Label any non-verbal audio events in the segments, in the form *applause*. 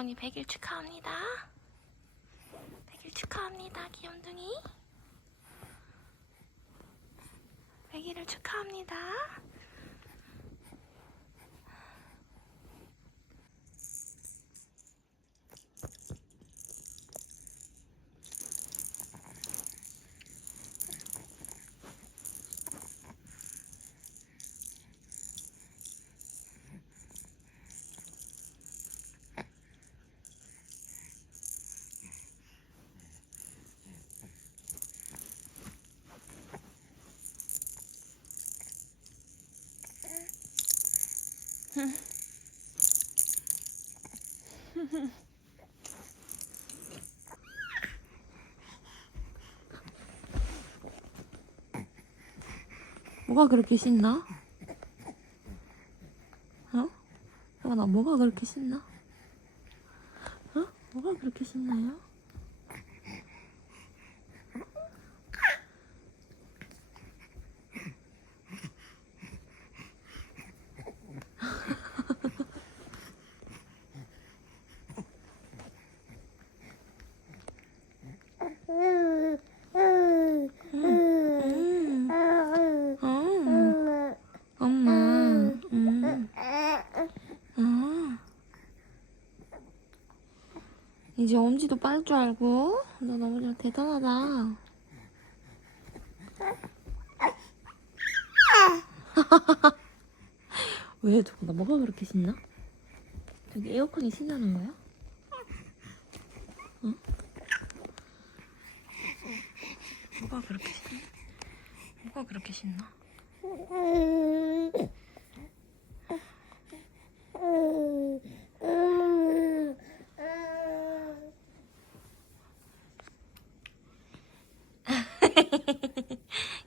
도건이 100일 축하합니다. 100일 축하합니다, 귀염둥이. 100일을 축하합니다. *laughs* 뭐가 그렇게 신나? 어? 나 뭐가 그렇게 신나? 어? 뭐가 그렇게 신나요? 음. 어. 엄마. 음. 아. 이제 엄지도 빨줄 알고? 너 너무 잘 대단하다. *laughs* 왜 저거 나 뭐가 그렇게 신나? 저기 에어컨이 신나는 거야? 응? 뭐가 그렇게 신나? 뭐가 그렇게 신나? *laughs*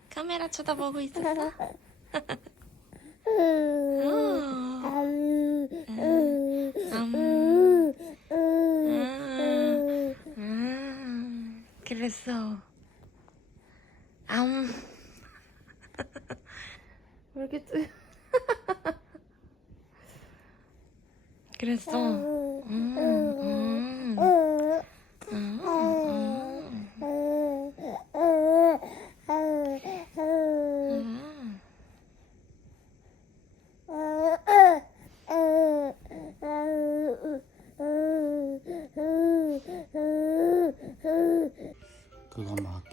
카메라 쳐다보고 있었어? 어. 음. 음. 그랬어. 암. 왜 이렇게 뜨? 그랬어. 음, 음. 그거 한번 할게.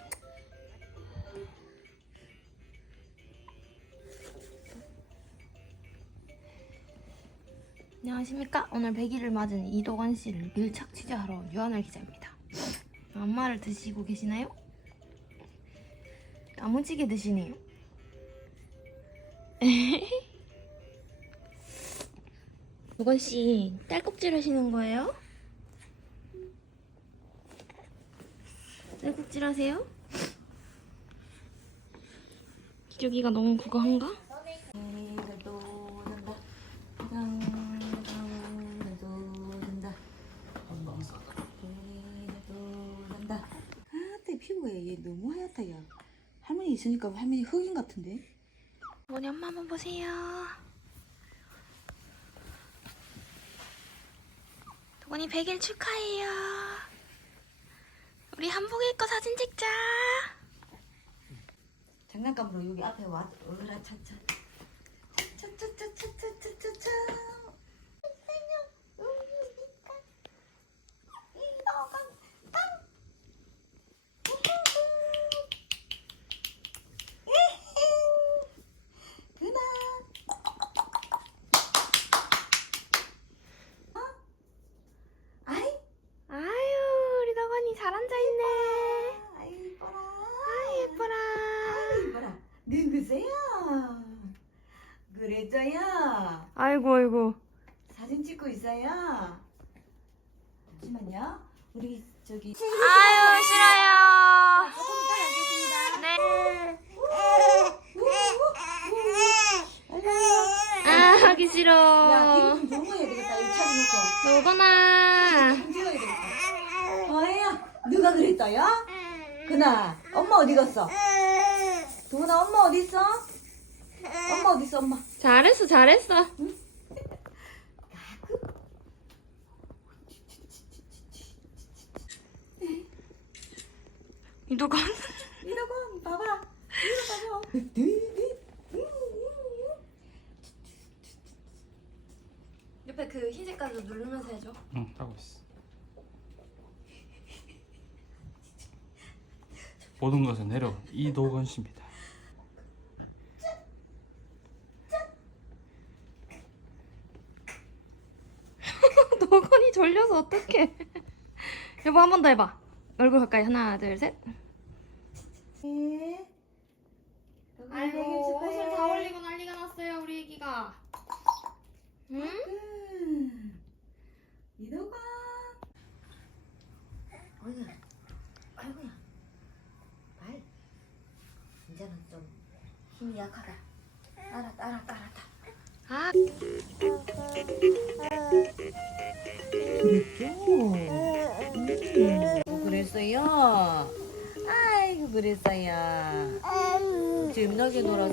안녕하십니까. 오늘 100일을 맞은 이도건 씨를 밀착 취재하러 온 유한열 기자입니다. 엄마를 드시고 계시나요? 야무지게 드시네요. *laughs* 도건 씨, 딸꾹질 하시는 거예요? 딸꾹질 하세요? 기저귀가 너무 그거한가? 아따 피부가 얘 너무 하얗다 야 할머니 있으니까 할머니 흑인 같은데 어머니 엄마 한번 보세요. 도건이 100일 축하해요. 우리 한복 입고 사진 찍자. 장난감으로 여기 앞에 와 올라 차차 차차차차차 누구세요? 그랬죠요 아이고, 아이고. 사진 찍고 있어요. 잠시만요. 우리 저기 아유, 싫어요. 네. 아, 하기 야, 싫어. 기분 좀 좋은 거 해야 되겠다. 이 차리 놓고. 도건아. 좀 찍어야 되겠다. 어야, 누가 그랬어요? 그나, 엄마 어디 갔어? 동훈아 엄마 어디 있어? 엄마 어디 있어 엄마? 잘했어 잘했어. 응? 이도건 이도건 봐봐. 이도 봐봐 옆에 그 흰색깔로 누르면서 해줘. 응 하고 있어. 모든 것은 내려 이도건 씨입니다. 어떡해. *laughs* 여보 한 번 더 해봐. 얼굴 가까이 하나 둘 셋. 아이고 옷을 다 올리고 난리가 났어요 우리 애기가. 응? 음, 이러건. 어이구, 아이고야. 말. 이제는 좀 힘이 약하다. 알았다, 알았다, 알았다. 아 음, 그랬어요. 아이고 그랬어요. 재미나게 놀았.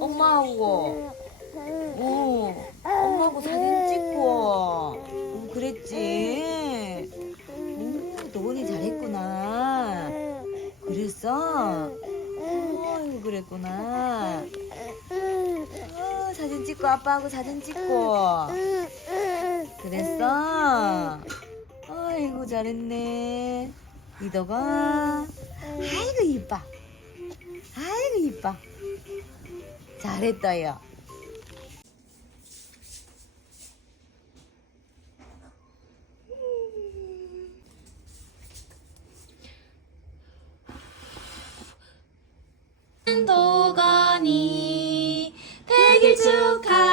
엄마하고, 어, 엄마하고 사진 찍고, 음, 그랬지. 음, 도원이 잘했구나. 그랬어. 아이고 그랬구나. 어, 사진 찍고 아빠하고 사진 찍고. 그랬어. 아이고 잘했네. 이도가 아이고 이뻐. 아이고 이뻐. 잘했어요. 도건이 백일 축하